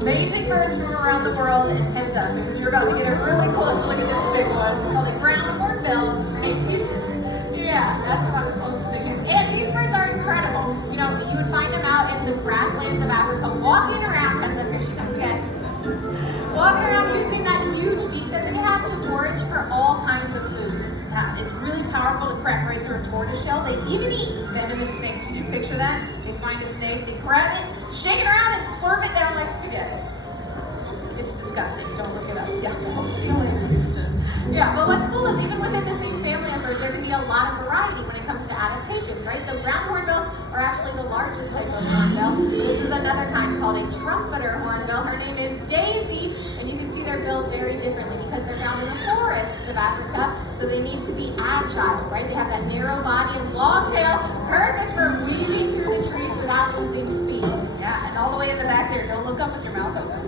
Amazing birds from around the world, and heads up because you're about to get a really close look at this big one. We call it brown hornbill. Thanks, Houston. Yeah, that's about as close as it gets. And these birds are incredible. You know, you would find them out in the grasslands of Africa, walking around. As that picture comes again, walking around using that huge beak that they have to forage for all kinds of food. It's really powerful to crack right through a tortoise shell. They even eat venomous snakes. Can you picture that? They find a snake, they grab it, shake it around, and slurp it down like spaghetti. It's disgusting. Don't look it up. Yeah, we'll see you later, Houston. Yeah, but what's cool is even within the same family of birds, there can be a lot of variety when it comes to adaptations, right? So brown hornbills are actually the largest type of hornbill. This is another kind called a trumpeter hornbill. Her name is Daisy, and you can see they're built very differently because they're found in the forests of Africa, so they need to be agile, right? They have that narrow body and long tail, perfect for weaving through the trees without losing speed. Yeah, and all the way in the back there, don't look up with your mouth open.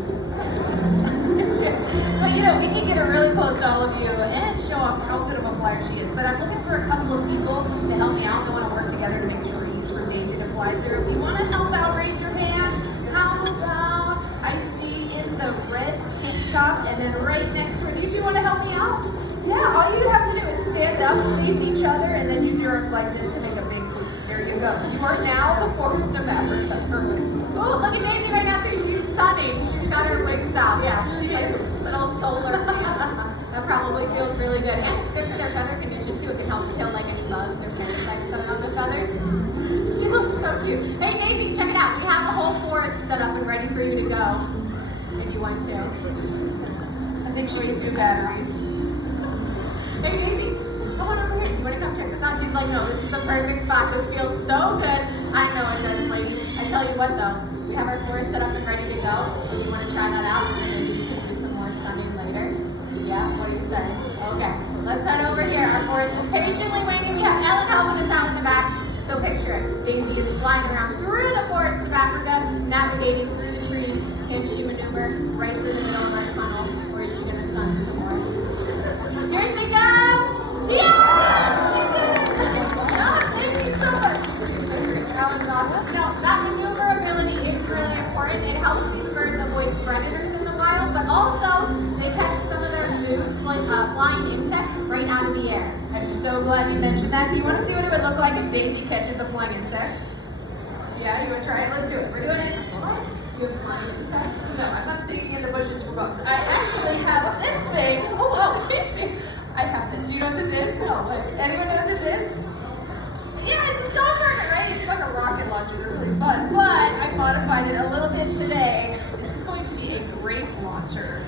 But you know, we can get her really close to all of you and show off how good of a flyer she is. But I'm looking for a couple of people to help me out. We want to work together to make trees for Daisy to fly through. If you want to help out, raise your hand. How about I see in the red tank top and then right next to it. Do you two want to help me out? Yeah, all you have to do is stand up, face each other, and then use your arms like this to make a big loop. There you go. You are now the forest of Africa. Perfect. Oh, look at Daisy right now too. She's sunning. She's got her wings out. Yeah, like little solar panels. That probably feels really good. And it's good for their feather condition too. It can help kill like any bugs or parasites that are on the feathers. She looks so cute. Hey Daisy, check it out. We have a whole forest set up and ready for you to go. If you want to. I think she needs new batteries. Hey Daisy, come on over here. You want to come check this out? She's like, no, this is the perfect spot. This feels so good. I know it does, lady. I tell you what though, we have our forest set up and ready to go. If you want to try that out, and then you can do some more sunning later. Yeah, what do you say? Okay, let's head over here. Our forest is patiently waiting. We have Ellen helping us out in the back. So picture it. Daisy is flying around through the forests of Africa, navigating through the trees. Can she maneuver right through the middle of our tunnel, or is she going to sun some more? Here she comes! Yes! Thank you so much. That was awesome. You know, that maneuverability is really important. It helps these birds avoid predators in the wild, but also they catch some of their food, like flying insects, right out of the air. I'm so glad you mentioned that. Do you want to see what it would look like if Daisy catches a flying insect? Yeah, you want to try it? Let's do it. We're doing it. Do you have flying insects? No, I'm not digging in the bushes for bugs. I actually have this thing. Oh, Daisy. I have this. Do you know what this is? No. Anyone know what this is? Yeah, it's a stone burner, right? It's like a rocket launcher. They're really fun. But I modified it a little bit today. This is going to be a grape launcher.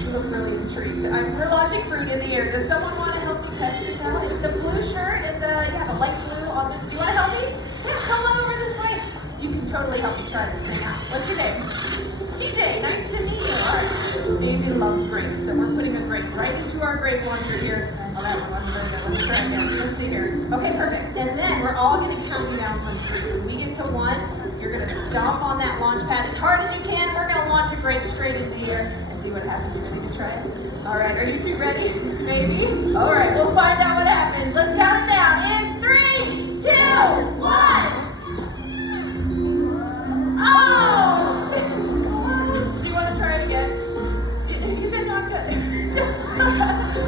You look really intrigued. We're launching fruit in the air. Does someone want to help me test this out? The blue shirt and the light blue on this. Do you want to help me? Yeah, come on over this way. You can totally help me try this thing out. What's your name? DJ, nice to meet you. All right. Daisy loves grapes, so we're putting a grape right into our grape launcher here. Oh, that one wasn't very good. Let's try again. Let's see here. Okay, perfect. And then we're all going to count you down from 3. When we get to 1, you're going to stomp on that launch pad as hard as you can. We're going to launch a grape straight into the air and see what happens. You ready to try it? All right, are you two ready? Maybe? All right, we'll find out what happens. Let's count it down in 3, 2, 1. Oh! It's close. Do you want to try it again? You said not good.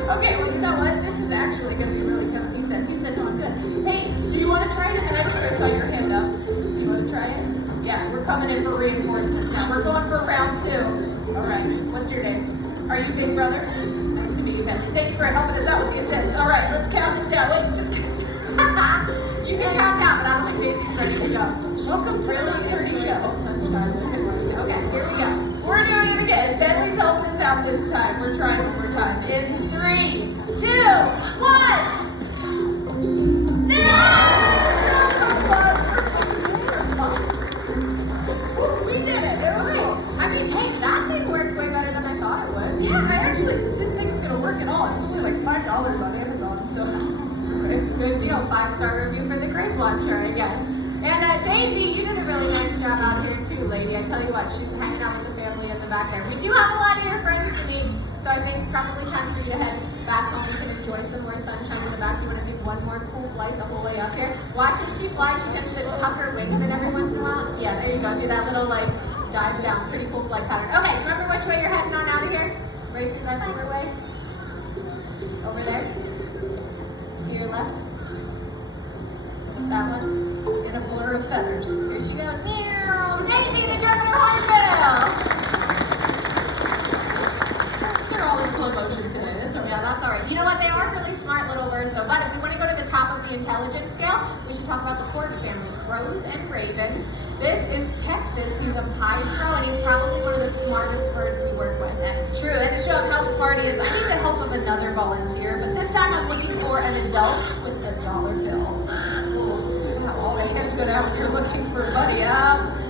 Okay, well, you know what? This is actually going to be really kind of neat then. You said not good. Hey, do you want to try it? And I should have saw your hand up. Do you want to try it? Yeah, we're coming in for reinforcements now. We're going for round 2. All right, what's your name? Are you Big Brother? Nice to meet you, Bentley. Thanks for helping us out with the assist. All right, let's count it down. Wait, just you can count down, but I don't think Daisy's ready to go. Welcome to the 30 show. Okay, here we go. We're doing it again. Bentley's helping us out this time. We're trying one more time. In 3, 2, 1. Yes! on Amazon, so Good deal. 5-star review for the grape launcher, I guess. And Daisy, you did a really nice job out here too, lady. I tell you what, she's hanging out with the family in the back there. We do have a lot of your friends to meet, so I think probably time for you to head back home. You can enjoy some more sunshine in the back. You want to do one more cool flight the whole way up here? Watch as she flies. She tends to tuck her wings in every once in a while. Yeah, there you go. Do that little like dive down. Pretty cool flight pattern. Okay, remember which way you're heading on out of here? Right through that doorway. Over there. To your left. That one. in a blur of feathers. Here she goes. Meow! Daisy, the Jupiter Hornbill! They're all in slow motion today. That's okay. Yeah, that's all right. You know what? They are really smart little birds, though. But if we want to go to the top of the intelligence scale, we should talk about the Corbin family, crows and ravens. This is Texas. He's a pied crow, and he's probably one of the smartest birds we work with. That is true. And to show how smart he is, I need the help of another volunteer. But this time I'm looking for an adult with a dollar bill. Wow, all the hands go down. You're looking for money.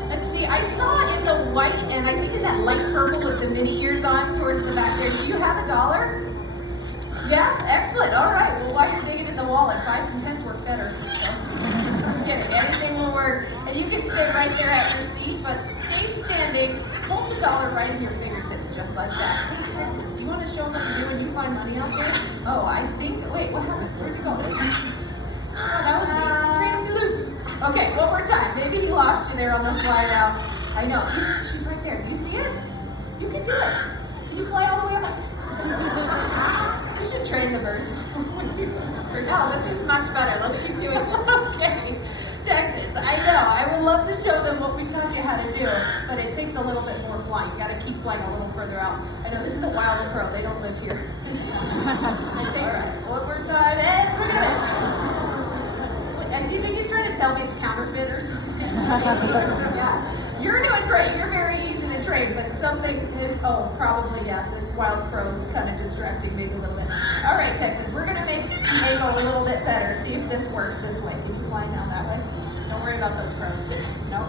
Let's see. I saw in the white, and I think is that light purple with the mini ears on towards the back there. Do you have a dollar? Yeah, excellent. All right. Well, while you're digging in the wallet, 5s and 10s work better. I'm kidding. Anything will work. And you can stay right there at your seat, but stay standing. Hold the dollar right in your fingertips, just like that. Hey, Texas, do you want to show them what you do when you find money out there? Oh, I think. Wait, what happened? Where'd you go? Oh, that was me. Freedom loop. Okay, one more time. Maybe he lost you there on the fly route. I know. She's right there. Do you see it? You can do it. Can you fly all the way up? We should train the birds before we do it. No, this is much better. Let's keep doing it. Okay. Texas, I know. I would love to show them what we've taught you how to do, but it takes a little bit more flying. You got to keep flying a little further out. I know this is a wild crow. They don't live here. All right. One more time. And swing and miss. Do you think he's trying to tell me it's counterfeit or something? Yeah. You're doing great. You're very easy to train, but something is, probably, yeah, with wild crows kind of distracting maybe a little bit. All right, Texas, we're going to make the angle a little bit better. See if this works this way. Can you fly down that way? Don't worry about those crows. No?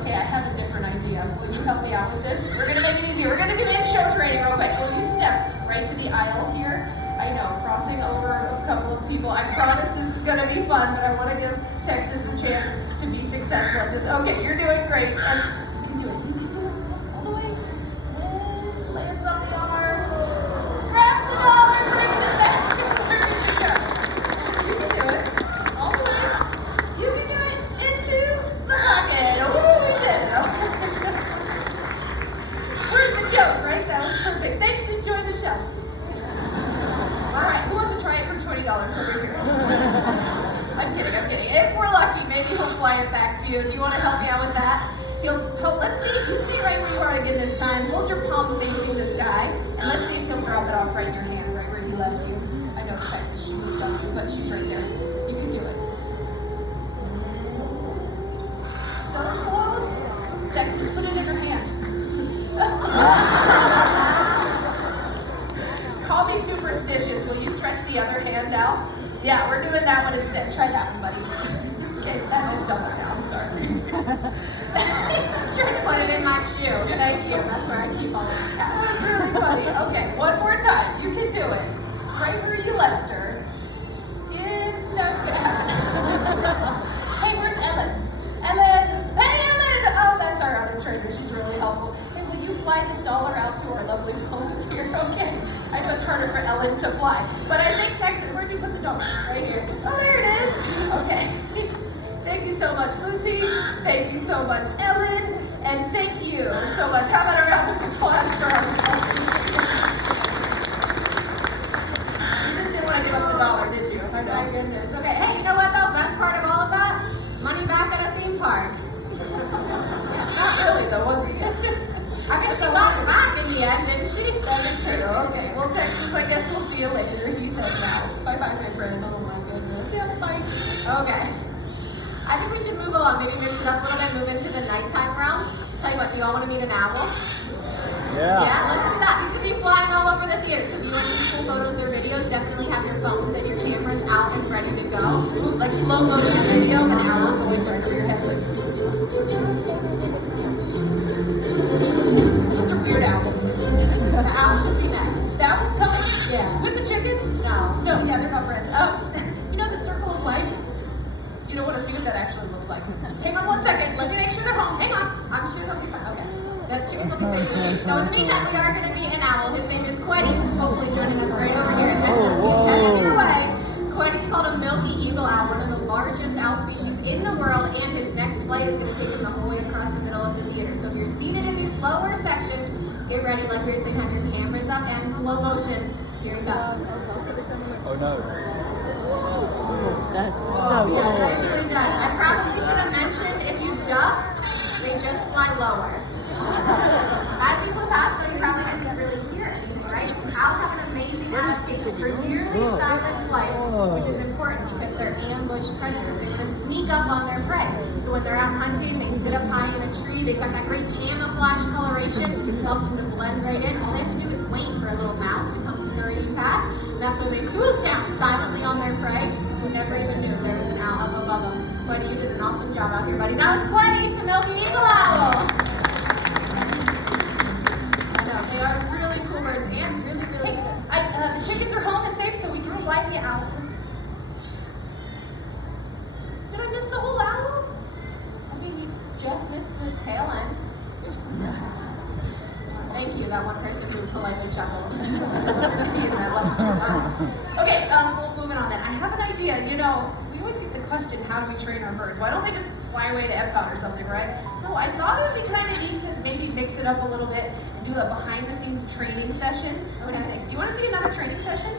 Okay, I have a different idea. Will you help me out with this? We're going to make it easier. We're going to do in-show training real quick. Will you step right to the aisle here? I know, crossing over a couple of people. I promise this is going to be fun, but I want to give Texas a chance to be successful at this. Okay, you're doing great. And you can do it. You can do it all the way. And lands on the arm. Grabs the dollar, brings it back. There you go. You can do it. All the way. You can do it into the pocket. Oh, we did it. Where's the joke, right? That was perfect. Thanks. Enjoy the show. All right, who wants to try it for $20 over here? I'm kidding. If we're lucky, maybe he'll fly it back to you. Do you want to help me out with that? Let's see, you stay right where you are again this time. Hold your palm facing the sky, and let's see if he'll drop it off right in your hand, right where he left you. I know Texas, she moved on you, but she's right there. You can do it. So close. Texas, put it in your hand. Call me superstitious. Will you stretch the other hand out? Yeah, we're doing that one instead. Try that one, buddy. Okay, that's his dollar now. I'm sorry. He's trying to put it in my shoe. Thank you. That's where I keep all of my cash. That's really funny. Okay, one more time. You can do it. Right where you left her. Yeah, that's gonna happen. Hey, where's Ellen? Ellen! Hey, Ellen! Oh, that's our outer trainer. She's really helpful. You fly this dollar out to our lovely volunteer, okay? I know it's harder for Ellen to fly, but I think Texas, where'd you put the dollar? Right here. Oh, there it is. Okay. Thank you so much, Lucy. Thank you so much, Ellen. And thank you so much. How about a round of applause for our volunteers? You just didn't want to give up the dollar, did you? I know. My goodness. Okay, hey, you know what though? Best part of all of that? Money back at a theme park. Not really though, was he? I mean, she got it back in the end, didn't she? That is true. Okay. Well, Texas, I guess we'll see you later. He's heading out. Bye-bye, my friend. Oh, my goodness. Yeah, bye. Okay. I think we should move along. Maybe mix it up a little bit, move into the nighttime round. Tell you what, do you all want to meet an owl? Yeah. Yeah, let's do that. He's going to be flying all over the theater. So if you want some cool photos or videos, definitely have your phones and your cameras out and ready to go. Like slow motion video of an owl going right over your head. Those are weird owls. The owl should be next. That was coming. looks like. Hang on 1 second. Let me make sure they're home. Hang on. I'm sure they'll be fine. Okay. The chickens will be safe with me. So in the meantime, we are going to meet an owl. His name is Queddy, hopefully joining us right over here. And so he's heading your way. Queddy's called a milky eagle owl, one of the largest owl species in the world, and his next flight is going to take him the whole way across the middle of the theater. So if you're seated in these slower sections, get ready, like we were saying, have your cameras up and slow motion. Here he comes. Oh no. That's so Yeah, cool. nicely done. I probably should have mentioned if you duck, they just fly lower. As you flew past, though, you probably didn't really hear anything, right? Owls have an amazing adaptation for nearly silent flight, which is important because they're ambush predators. They want to sneak up on their prey. So when they're out hunting, they sit up high in a tree. They've got that great camouflage coloration, which helps them to blend right in. All they have to do is wait for a little mouse to come scurrying past. And that's when they swoop down silently on their prey, who never even knew there was an owl up above them. Buddy, you did an awesome job out here, buddy. That was Queddy, the milky eagle owl. I know, they are really cool birds and really, really good. The chickens are home and safe, so we can fly the owl. Did I miss the whole owl? I mean, you just missed the tail end. Thank you, that one person who politely chuckled. Okay, well, moving on then. I have an idea. You know, we always get the question, how do we train our birds? Why don't they just fly away to Epcot or something, right? So I thought it would be kind of neat to maybe mix it up a little bit and do a behind-the-scenes training session. What do you think? Do you want to see another training session?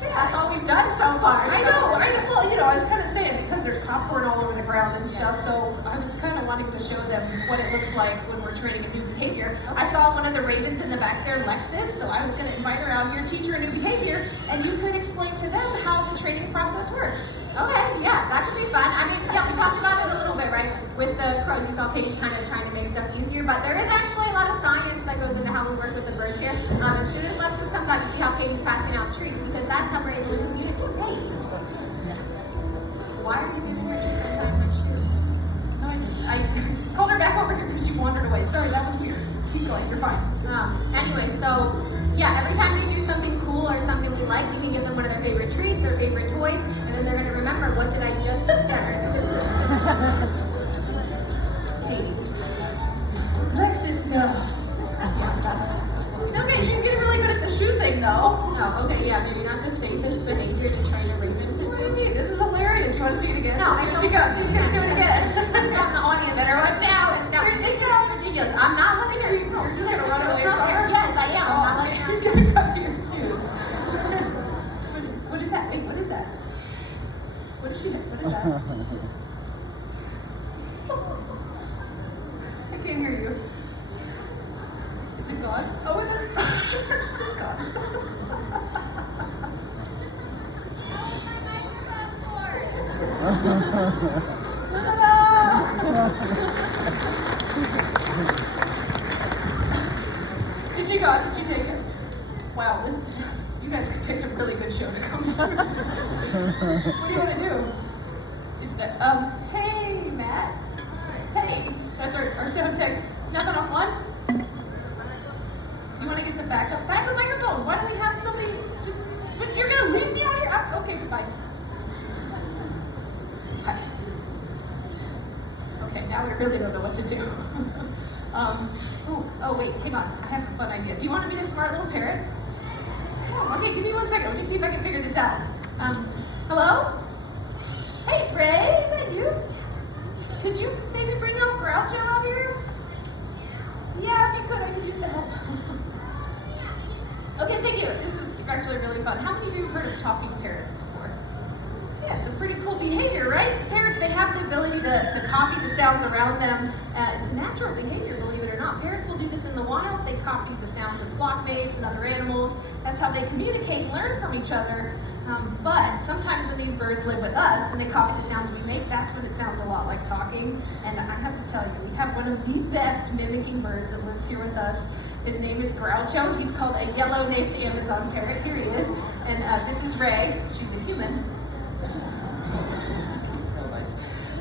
That's all we've done so far. I know. Well, you know, I was kind of saying because there's popcorn all over the ground and stuff, so I was kind of wanting to show them what it looks like when we're training a new behavior. I saw one of the ravens in the back there, Lexus, so I was going to invite her out here, teach her a new behavior, and you could explain to them how the training process works. Okay, yeah, that could be fun. I mean, yeah, we talked about it a little bit, right? With the crows, you saw Katie kind of trying to make stuff easier, but there is actually a lot of science that goes into how we work with the birds here. As soon as Lexus comes out, you see how Katie's passing out treats, because that's how we're able to communicate. Hey, why are you giving her treats every time I shoot? No, I called her back over here because she wandered away. Sorry, that was weird. Keep going, you're fine. Anyway, so yeah, every time they do something cool or something we like, we can give them one of their favorite treats or favorite toys, and then they're going to remember, what did I just Katie. Lexus, no. Yeah, that's... Okay, she's getting really good at the shoe thing, though. No, okay, yeah, maybe not the safest behavior to train a raven to What do do. you mean? This is hilarious. You want to see it again? No, I Here don't. she goes. She's going to do it again. Out in the audience. Better watch out. Here she This is goes. ridiculous. I'm not letting her. You're just going to run away It's not from fair. her? Yes, I am. I'm not letting her. You're going to cover your shoes. What is that? Wait, what is that? What is she? What is that? I can't hear you. Is it gone? Oh, it's it's gone. Did she go? Did she take it? Wow, this you guys picked a really good show to come to. What do you want to do? Is that hey Matt? Hey, that's our sound tech. Nothing on one? You want to get the backup microphone? Why don't we have somebody just you're gonna leave me out here? Okay, goodbye. Hi. Okay, now we really don't know what to do. Oh wait, hang on. I have a fun idea. Do you want to be a smart little parrot? Yeah, okay, give me 1 second. Let me see if I can figure this out. Hello? Hey, Ray, is that you? Could you maybe bring out Groucho out here? Yeah, if you could, I could use the help. Okay, thank you. This is actually really fun. How many of you have heard of talking parrots before? Yeah, it's a pretty cool behavior, right? Parrots, they have the ability to copy the sounds around them. It's natural behavior, believe it or not. Parrots will do this in the wild. They copy the sounds of flock mates and other animals. That's how they communicate and learn from each other. But sometimes when these birds live with us and they copy the sounds we make, that's when it sounds a lot like talking. And I have to tell you, we have one of the best mimicking birds that lives here with us. His name is Groucho. He's called a yellow-naped Amazon parrot. Here he is. And this is Ray. She's a human. Thank you so much.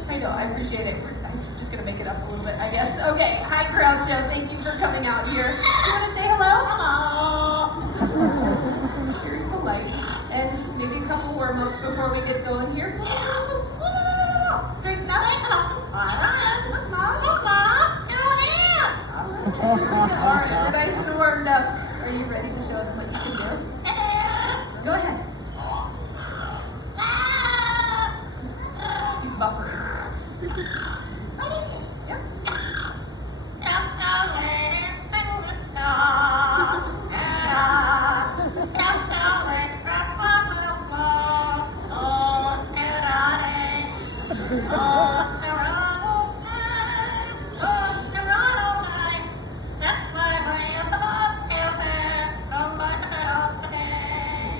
I know, I appreciate it. I'm just going to make it up a little bit, I guess. Okay, hi Groucho. Thank you for coming out here. You want to say hello? Hello. Very polite. And maybe a couple warm-ups before we get going here. Straighten up. Look, Mom. All right, we're nice and warmed up. Are you ready to show them what you can do? Go ahead. He's buffering. Yep.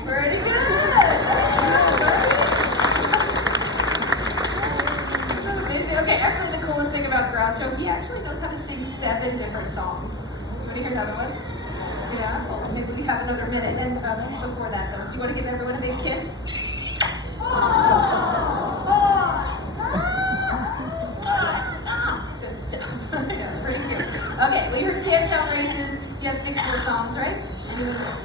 Pretty good. Amazing. Okay, actually the coolest thing about Groucho, he actually knows how to sing 7 different songs. Want to hear another one? Yeah? Well, maybe we have another minute. And before that though, do you want to give everyone a big kiss? Good stuff. Yeah, pretty good. Okay, well your Camptown races, you have 6 more songs, right? Anyone? Go ahead.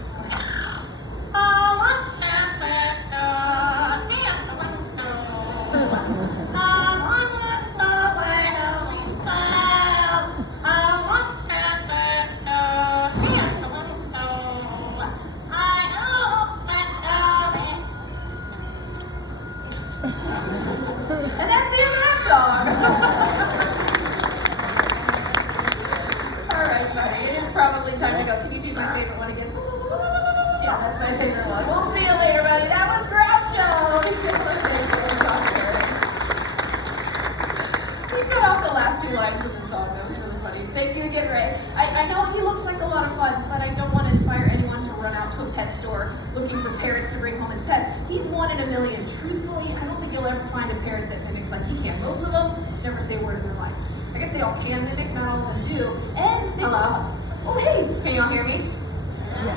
And that's the end of that song. All right, buddy. It is probably time to go. Can you do my favorite one again? Yeah, that's my favorite one. We'll see you later, buddy. That was Groucho. He cut off the last 2 lines of the song. That was really funny. Thank you again, Ray. I know he looks like a lot of fun, but I don't want to inspire anyone to run out to a pet store looking for parrots to bring home as pets. He's 1 in a million. Truthfully, I don't think you'll ever find a parrot that mimics like he can. Most of them never say a word in their life. I guess they all can mimic, not all of them do. And they Oh, hey! Can you all hear me?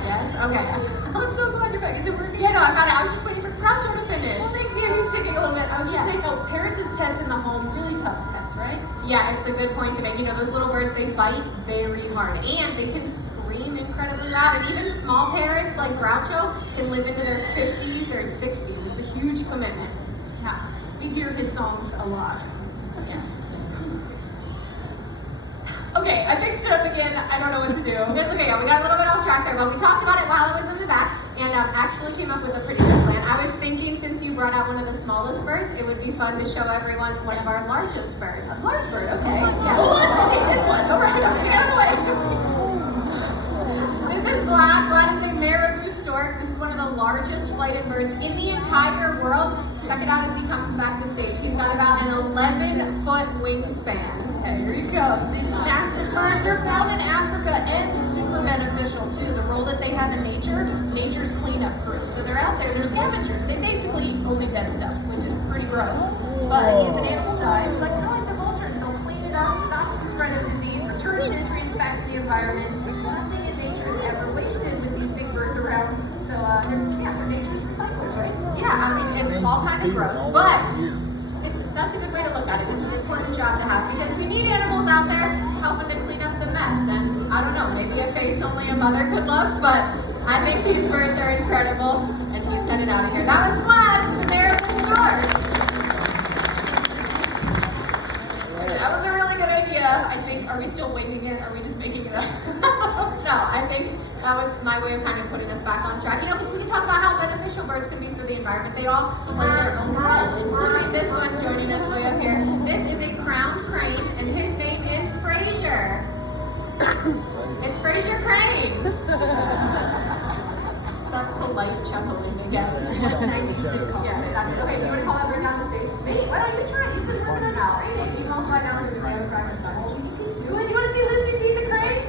Yes? Okay. I'm so glad you're back. Is it working? Yeah, no, I found it. I was just waiting for Groucho to finish. Well, thanks. Yeah, he was singing a little bit. I was just Yeah. saying, parrots as pets in the home, really tough pets, right? Yeah, it's a good point to make. You know, those little birds, they bite very hard and they can scream incredibly loud. And even small parrots like Groucho can live into their 50s or 60s. It's a huge commitment. Yeah. We hear his songs a lot. Yes. Okay, I mixed it up again. I don't know what to do. It's okay, yeah, we got a little bit off track there, but we talked about it while I was in the back and actually came up with a pretty good plan. I was thinking since you brought out one of the smallest birds, it would be fun to show everyone one of our largest birds. A large bird, okay. Yeah. Oh, large. Okay, this one. Go right on. Get out of the way. This is Vlad. Vlad is a marabou stork. This is one of the largest flighted birds in the entire world. Check it out as he comes back to stage. He's got about an 11-foot wingspan. Okay, here you go. These massive birds are found in Africa and super beneficial too. The role that they have in nature, nature's cleanup crew. So they're out there, they're scavengers. They basically eat only dead stuff, which is pretty gross. But if an animal dies, like kind of like the vultures, they'll clean it up, stops the spread of disease, returns nutrients back to the environment. Nothing in nature is ever wasted with these big birds around. So they're nature's recyclers, right? Yeah, I mean, it's all kind of gross, but that's a good way to look at it. It's an important job to have because we need animals out there helping to clean up the mess. And I don't know, maybe a face only a mother could love, but I think these birds are incredible. And he's headed out of here. That was Vlad, the marabou stork. That was a really good idea. I think, are we still winging it? Are we just making it up? No, I think that was my way of kind of putting us back on track. You know, because we can talk about how beneficial birds can be for the environment. They all play their own role, including this one joining us way up here. This is a crowned crane, and his name is Fraser. It's Fraser Crane. It's that polite chuckling again. 90s sitcom. Yeah, exactly. Okay, you want to call that bird down the stage? Wait, why don't you try? You've been working on that crane. Maybe you won't fly down with the crane. You want to see Lucy feed the crane?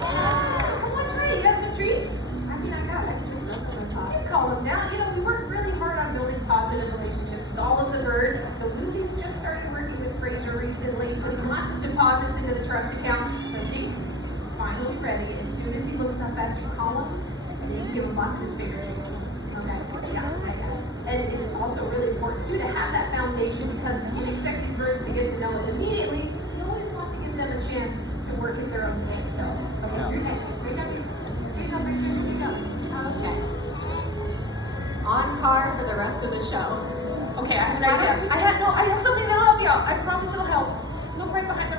Come on, try it. You have some treats? I mean, I got extra stuff on the top. You can call them down. You know, we worked really hard on building positive relationships with all of the birds. So Lucy's just started working with Fraser recently, putting lots of deposits into the trust account. So I think he's finally ready. As soon as he looks up at you, call him, and then you give him lots of his favorite things. Okay, yeah, I got it. And it's also really important too to have that foundation because we can't expect these birds to get to know us immediately. We always want to give them a chance to work at their own pace. So you're next. Bring up your feet up, here you go. Okay. On par for the rest of the show. Okay, I have an idea. I had something that'll help you out.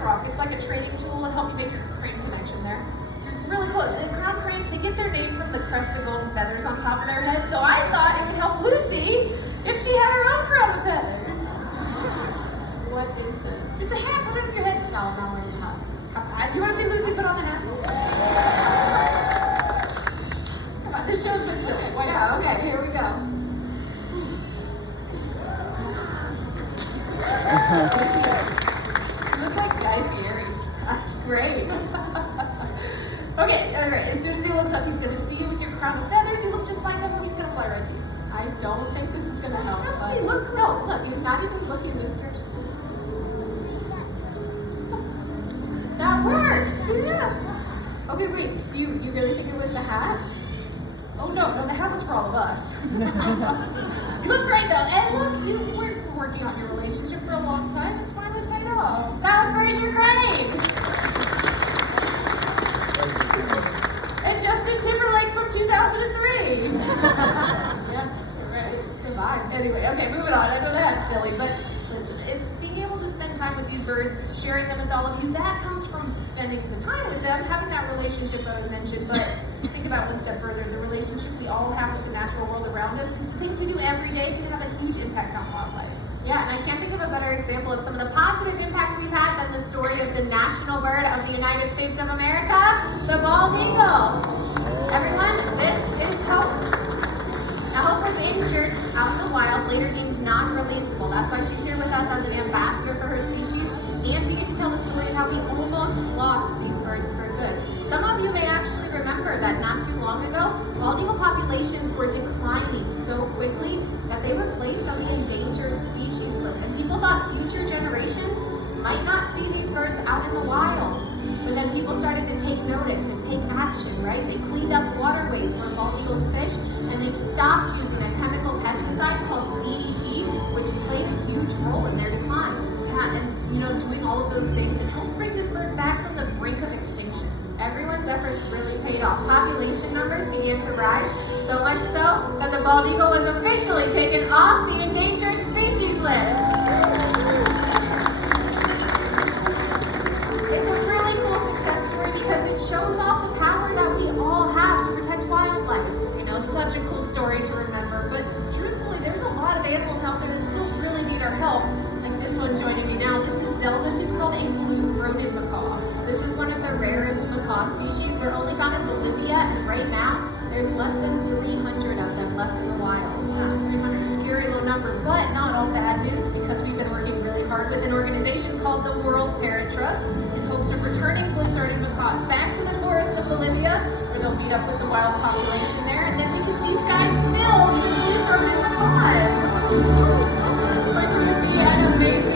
rock. It's like a training tool and help you make your crane connection there. You're really close. And crown cranes, they get their name from the crest of golden feathers on top of their head. So I thought it would help Lucy if she had her own crown of feathers. What is this? It's a hat. Put it on your head. No, not like that. Come on. You want to see Lucy put on the hat? Come on. This show's been silly. Why not? Yeah, okay, here we go. You look like Guy Fieri. That's great. Okay, all right. As soon as he looks up, he's going to see you with your crown of feathers. You look just like him, and he's going to fly right to you. I don't think this is going to help. Trust but- me, look. No, look, he's not even looking this direction. That worked! Yeah. Okay, wait, do you really think it was the hat? Oh no, the hat was for all of us. You look great though, and look, you were working on your relationship for a long time. It's finally paid off. That was Fraser Crane! And Justin Timberlake from 2003. Yeah, right. It's a vibe. Anyway, okay, moving on. I know that's silly, but listen, it's being able to spend time with these birds, sharing them with all of you. That comes from spending the time with them, having that relationship that I mentioned. But think about one step further, the relationship we all have with the natural world around us, because the things we do every day can have a huge impact on wildlife. Yeah, and I can't think of a better example of some of the positive impact we've had than the story of the national bird of the United States of America, the bald eagle. Everyone, this is Hope. Now, Hope was injured out in the wild, later deemed non-releasable. That's why she's here with us as an ambassador for her species, and we get to tell the story of how we almost lost these birds for good. Some of you may actually remember that not too long ago, bald eagle populations were declining so quickly that they were placed on the endangered species list, and people thought future generations might not see these birds out in the wild. But then people started to take notice and take action, right? They cleaned up waterways where bald eagles fish, and they stopped using a chemical pesticide called DDT, which played a huge role in their decline. Yeah, and doing all of those things and help bring this bird back from the brink of extinction. Everyone's efforts really paid off. Population numbers began to rise, so much so that the bald eagle was officially taken off the endangered species list. It's a really cool success story because it shows off the power that we all have to protect wildlife. Such a cool story to remember, but truthfully, there's a lot of animals out there that still really need our help. Like this one joining me now. This is Zelda. She's called a blue-throated macaw. This is one of the rarest macaw species. They're only found in Bolivia, and right now, there's less than 300 of them left in the wild. 300, scary low number, but not all bad news because we've been working really hard with an organization called the World Parrot Trust in hopes of returning blue-throated macaws back to the forests of Bolivia, where they'll meet up with the wild population there, and then we can see skies filled with blue-throated macaws. Which would be an amazing